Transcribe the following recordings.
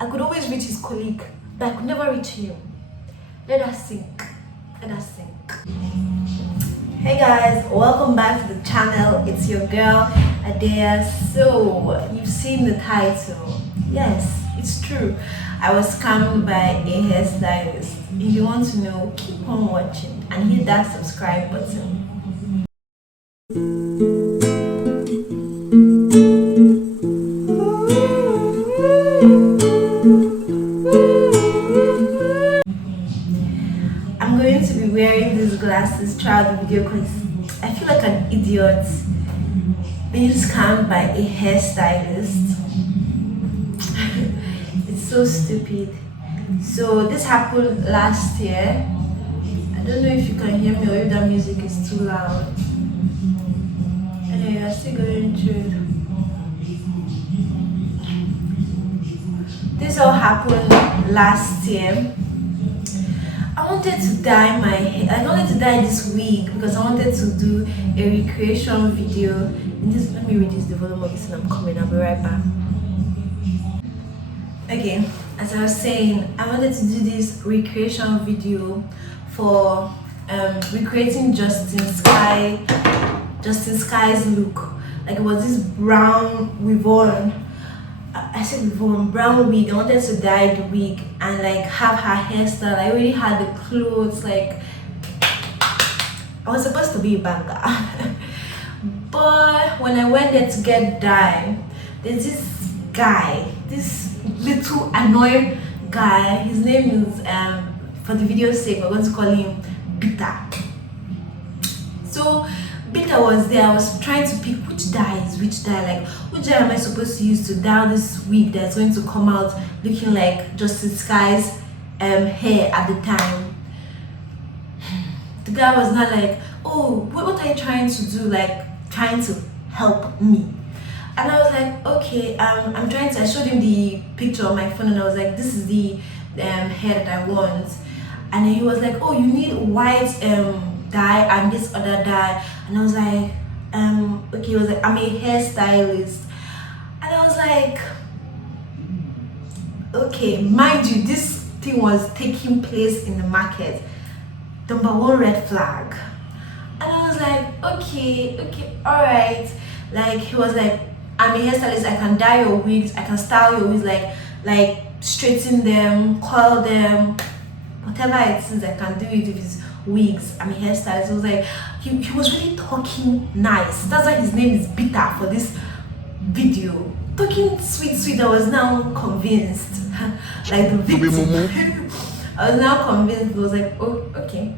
I could always reach his colleague, but I could never reach him. Let us sink. Let us sink. Hey guys, welcome back to the channel. It's your girl Adea. So you've seen the title. Yes, it's true. I was scammed by a hairstylist. If you want to know, keep on watching and hit that subscribe button. I'm going to be wearing these glasses throughout the video because I feel like an idiot being scammed by a hairstylist. It's so stupid. So this happened last year. I don't know if you can hear me or if that music is too loud. Anyway, I'm still going through. This all happened last year. I wanted to dye my hair. I wanted to dye this wig because I wanted to do a recreation video. And this, let me reduce the volume of this and I'm coming. I'll be right back. Okay, as I was saying, I wanted to do this recreation video for recreating Justin Sky's look. Like it was this brown ribbon. I said ribbon, brown wig. I wanted to dye the wig and like have her hairstyle. I already had the clothes. Like I was supposed to be a banger. But when I went there to get dye, there's this guy, this little annoying guy. His name is for the video's sake, we're going to call him Bitter. So Bitter was there. I was trying to pick which dye, like which dye am I supposed to use to dye this wig that's going to come out looking like Justin Sky's hair at the time. The guy was not like, oh, what are you trying to do, like trying to help me? And I was like, okay, I'm trying to. I showed him the picture on my phone and I was like, this is the hair that I want. And then he was like, oh, you need white dye and this other dye. And I was like, okay. He was like, I'm a hairstylist. And I was like, okay, mind you, this thing was taking place in the market. Number one red flag. And I was like, okay, all right. Like he was like, I'm a hairstylist. I can dye your wigs. I can style your wigs, like straighten them, curl them, whatever it is. I can do it with his wigs. I'm a hairstylist. I was like, he was really talking nice. That's why his name is Bitter for this video. Talking sweet. I was now convinced. Like the victim. I was now convinced. I was like, oh, okay.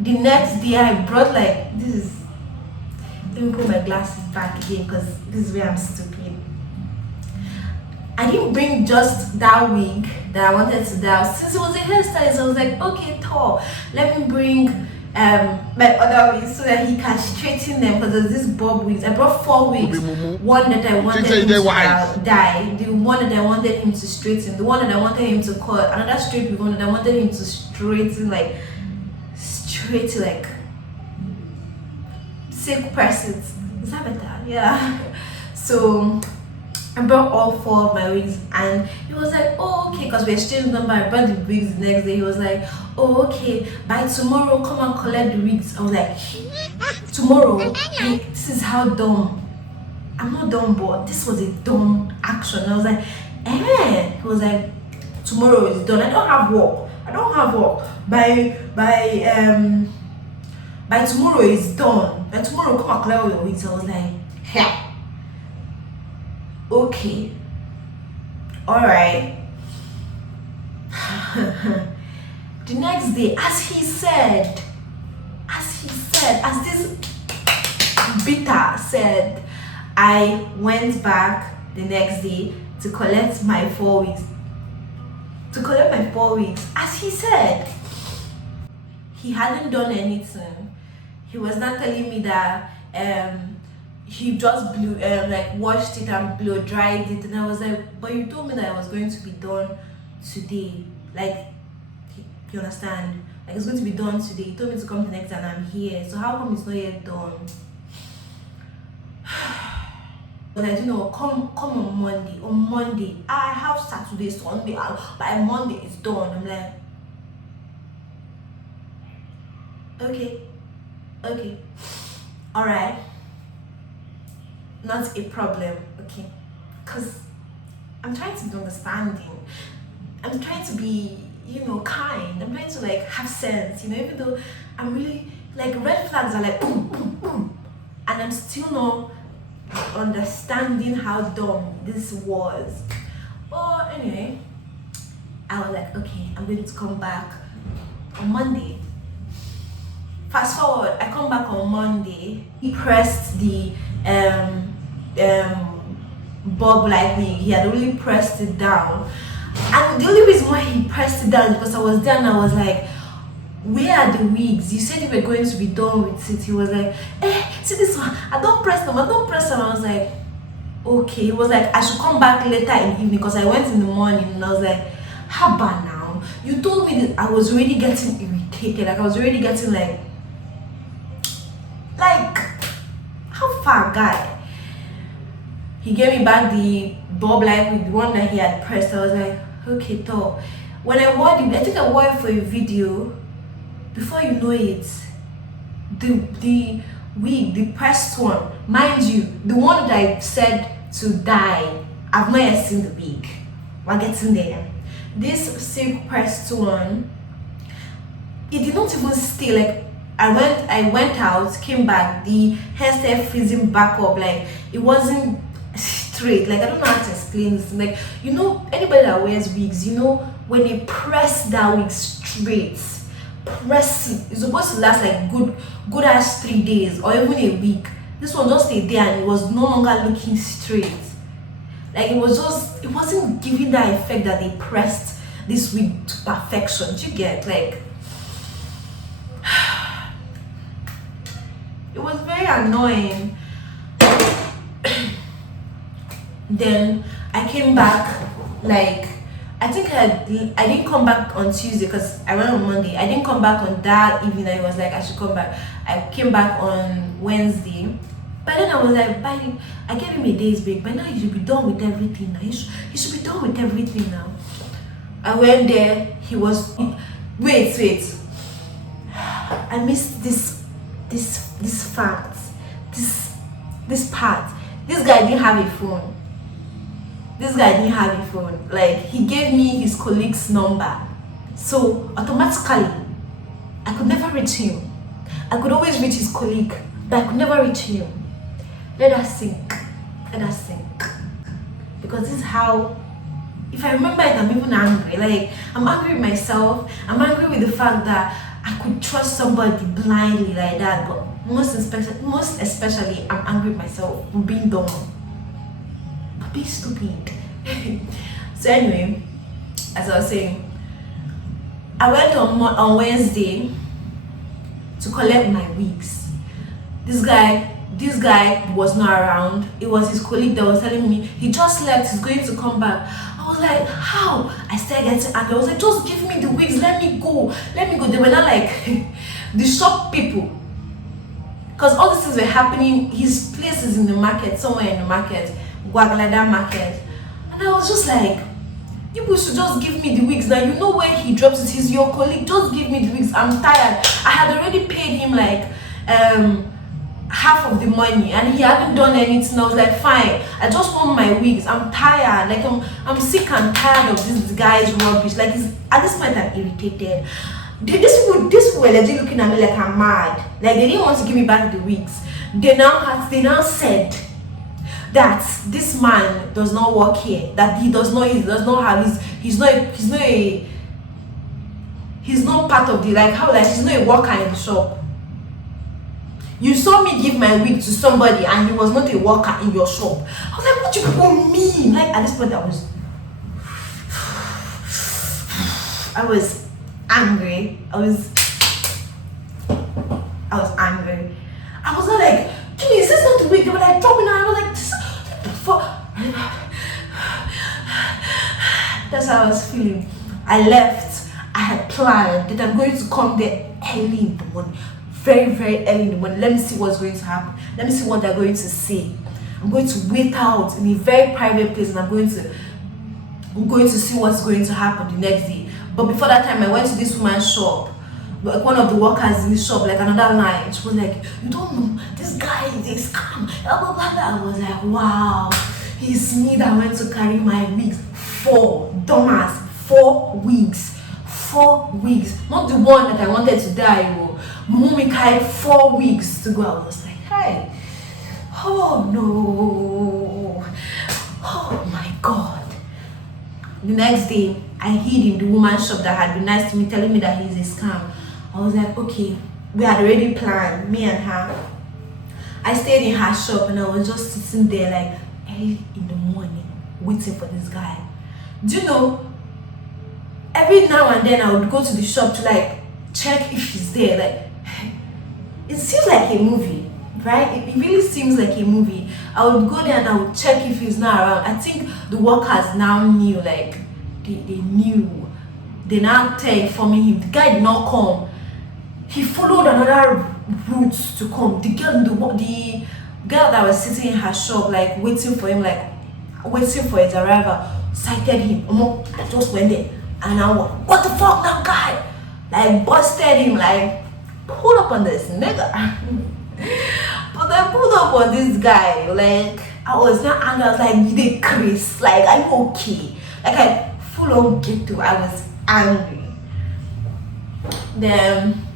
The next day I brought like this. Let me put my glasses back again because this is where I'm stupid. I didn't bring just that wig that I wanted to dye. Since it was a hairstylist, I was like, okay, Thor, let me bring my other wigs so that he can straighten them because there's this bob wigs. I brought 4 wigs. One that I wanted him to dye, the one that I wanted him to straighten, the one that I wanted him to cut, another straight wig, one that I wanted him to straighten, like silk presses. Is that better? Yeah. So I brought all 4 of my wigs and he was like, oh, okay, because we exchanged number. I brought the wigs the next day. He was like, oh, okay, by tomorrow come and collect the wigs. I was like, tomorrow? Like, this is how dumb. I'm not dumb, but this was a dumb action. I was like, He was like, tomorrow is done. I don't have work. By tomorrow is done. By tomorrow come and collect all your wigs. I was like, yeah. Okay, all right. The next day, as this Bitter said, I went back the next day to collect my 4 wigs. As he said, he hadn't done anything. He was not telling me that he just blew washed it and blow dried it, and I was like, but you told me that it was going to be done today. Like, you understand? Like, it's going to be done today. He told me to come the next day and I'm here. So how come it's not yet done? like, come on Monday. On Monday, I have Saturday, Sunday, by Monday it's done. I'm like, okay, all right, not a problem, okay, because I'm trying to be understanding. I'm trying to be, kind. I'm trying to like have sense, even though I'm really like red flags are like boom, boom, boom, and I'm still not understanding how dumb this was. But anyway, I was like, okay, I'm going to come back on Monday. Fast forward, I come back on Monday. He pressed the bob like me. He had really pressed it down. And the only reason why he pressed it down is because I was there and I was like, where are the wigs? You said you were going to be done with it. He was like, see this one, I don't press them. I was like, okay. He was like, I should come back later in the evening because I went in the morning and I was like, how about now? You told me that I was already getting irritated. Like I was already getting like how far, guy? He gave me back the bob like with the one that he had pressed. I was like, okay, though. When I wore it, I think I wore it for a video. Before you know it, the wig, the pressed one, mind you, the one that I said to dye, I've not yet seen the wig. We're getting there. This silk pressed one, it did not even stay. Like I went out, came back, the hairstyle freezing back up, like it wasn't straight. Like I don't know how to explain this. Like anybody that wears wigs, when they press that wig straight, press it's supposed to last like good as 3 days or even a week. This one just stayed there and it was no longer looking straight. Like it wasn't giving that effect that they pressed this wig to perfection. Do you get? Like it was very annoying. Then I came back, like I think I didn't come back on Tuesday because I went on Monday. I didn't come back on that evening. I was like, I should come back. I came back on Wednesday. But then I was like, I gave him a day's break. But now he should be done with everything now. He should be done with everything now. I went there. He was wait. I missed this fact. This part. This guy didn't have a phone. Like he gave me his colleague's number. So automatically I could never reach him. I could always reach his colleague, but I could never reach him. Let us sink. Because this is how, if I remember it, I'm even angry. Like I'm angry with myself. I'm angry with the fact that I could trust somebody blindly like that. But most especially I'm angry with myself for being dumb. Be stupid. So anyway, as I was saying, I went on Wednesday to collect my wigs. This guy was not around. It was his colleague that was telling me he just left, he's going to come back. I was like, how? I started getting angry. I was like, just give me the wigs, let me go. They were not like the shop people, because all these things were happening. His place is in the market, somewhere in the market, Guagalada market. And I was just like, you people should just give me the wigs. Now you know where he drops it. He's your colleague. Just give me the wigs. I'm tired. I had already paid him like half of the money and he hadn't done anything. I was like, fine, I just want my wigs. I'm tired. Like I'm sick and tired of this guy's rubbish. Like at this point I'm irritated. These people were legit looking at me like I'm mad. Like they didn't want to give me back the wigs. They now said that this man does not work here, that he's not part of the, like, how, like, he's not a worker in the shop. You saw me give my wig to somebody and he was not a worker in your shop. I was like, what do you people mean? Like at this point I was angry. I was angry. I was not like, Kimmy, is this not the wig? They were like dropping out. I was like, that's how I was feeling. I left. I had planned that I'm going to come there early in the morning, very, very early in the morning. Let me see what's going to happen. Let me see what they're going to say. I'm going to wait out in a very private place, and I'm going to see what's going to happen the next day. But before that time, I went to this woman's shop. Like one of the workers in the shop, like another line, she was like, "You don't know, this guy is a scam." Blah, blah, blah. I was like, wow, it's me that went to carry my wigs for dumbass 4 weeks. 4 weeks, not the one that I wanted to die. Mommy carried 4 weeks to go. I was like, hey, oh no, oh my god. The next day, I hid in the woman's shop that had been nice to me, telling me that he's a scam. I was like, okay, we had already planned, me and her. I stayed in her shop and I was just sitting there like early in the morning, waiting for this guy. Do you know, every now and then I would go to the shop to like check if he's there. Like, it seems like a movie, right? It really seems like a movie. I would go there and I would check if he's not around. I think the workers now knew, like they knew. They now informing him. The guy did not come. He followed another route to come. The girl that was sitting in her shop, like waiting for him, like waiting for his arrival, sighted him. I just went there and I went, what the fuck now, guy? Like busted him, like pull up on this nigga. But I pulled up on this guy, like I was not angry. I was like, you did Chris, like I'm okay. Like I full on ghetto. I was angry. Then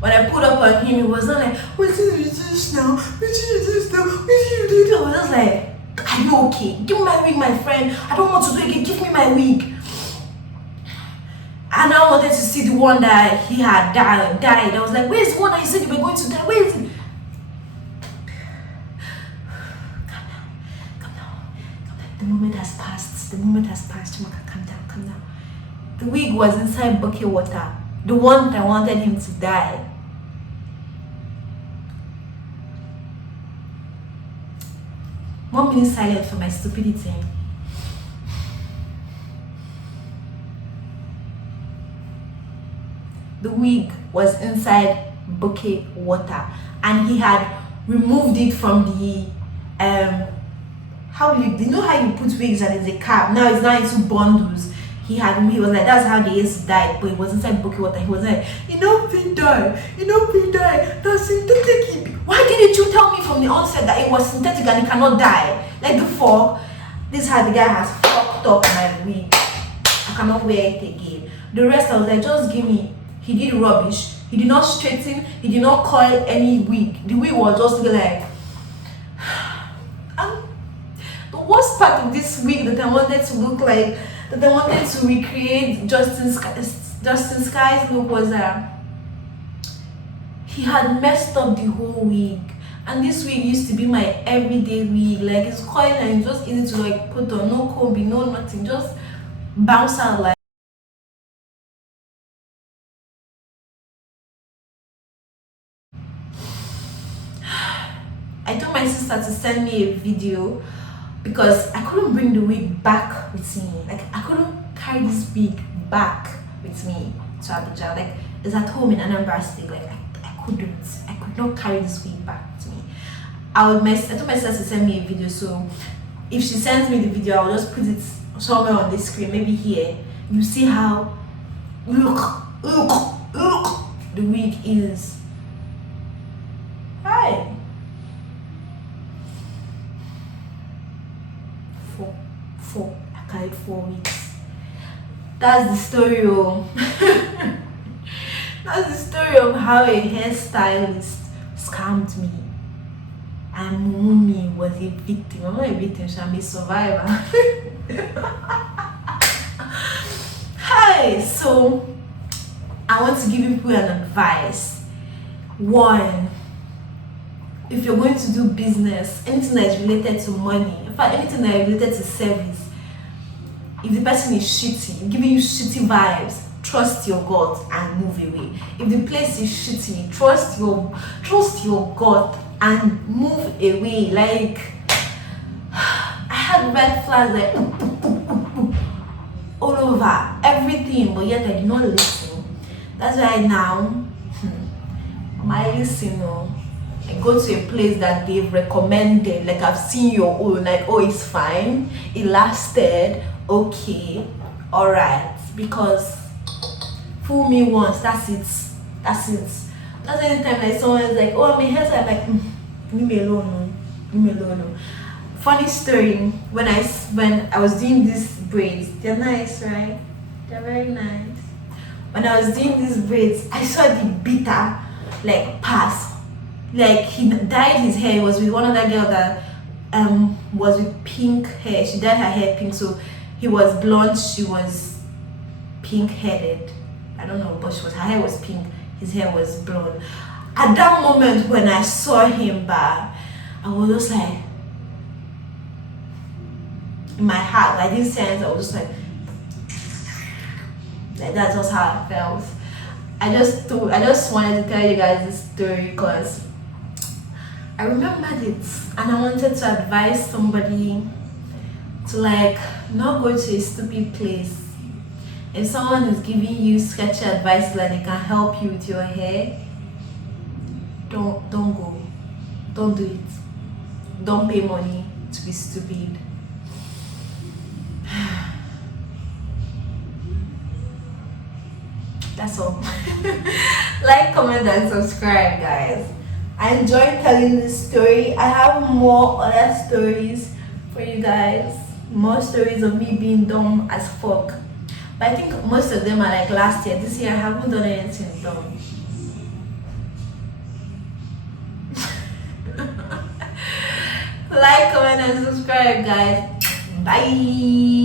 when I pulled up on him, it was not like, what did you do this now? What did you do this now? What did you do? I was just like, are you okay? Give me my wig, my friend. I don't want to do it again. Give me my wig. And I wanted to see the one that he had died. I was like, where's the one that you said you were going to die? Where is it? Calm down. The moment has passed. Chimaka, calm down. The wig was inside bucket water. The one that wanted him to die. 1 minute silent for my stupidity. The wig was inside bucket water, and he had removed it from the you know how you put wigs and it's a cap. Now it's not into bundles. He was like, that's how they used to die, but it was inside bucket water. He was like, you know, we die. That's synthetic. Why didn't you tell me from the onset that it was synthetic and it cannot die? Like the fuck? This is how the guy has fucked up my wig. I cannot wear it again. The rest I was like, just give me. He did rubbish. He did not straighten. He did not coil any wig. The wig was just like. And the worst part of this wig that I wanted to look like, that I wanted to recreate Justin Sky's look, was he had messed up the whole wig. And this wig used to be my everyday wig. Like, it's coiled and it's just easy to like put on. No combing, no nothing. Just bounce out like. I told my sister to send me a video because I couldn't bring the wig back with me. Like, I couldn't carry this wig back with me to Abuja. Like, it's at home in Anambra State. Like, I couldn't. I could not carry this wig back with me. I told my sister to send me a video. So, if she sends me the video, I'll just put it somewhere on the screen. Maybe here. You see how look the wig is. Hi. I carried 4 weeks. That's the story of that's the story of how a hairstylist scammed me. And Mummy was a victim. I'm not a victim, I'm a survivor. Hi, so I want to give people an advice. One, if you're going to do business, anything that is related to money, in fact, anything that is related to service, if the person is shitty, giving you shitty vibes, trust your gut and move away. If the place is shitty, trust your gut and move away. Like, I had red flags like all over everything, but yet I did not listen. That's why now I listen. I go to a place that they've recommended, like I've seen your own, like, oh, it's fine, it lasted, okay, all right, because fool me once, that's it, that's it. That's anytime like someone's like, oh, I'm a hairstylist, I'm like, leave me alone, no. Leave me alone, no. Funny story, when I was doing these braids, they're nice, right? They're very nice. When I was doing these braids, I saw the bitter like pass. Like he dyed his hair. It was with one other girl that was with pink hair. She dyed her hair pink, so he was blonde, she was pink headed. I don't know, but her hair was pink, his hair was blonde. At that moment when I saw him back, I was just like, in my heart, I didn't say anything, I was just like that's just how I felt. I just wanted to tell you guys this story because I remembered it and I wanted to advise somebody to like not go to a stupid place. If someone is giving you sketchy advice like they can help you with your hair, don't go. Don't do it. Don't pay money to be stupid. That's all. Like, comment, and subscribe, guys. I enjoyed telling this story. I have more other stories for you guys. More stories of me being dumb as fuck. But I think most of them are like last year. This year I haven't done anything dumb. Like, comment, and subscribe, guys. Bye.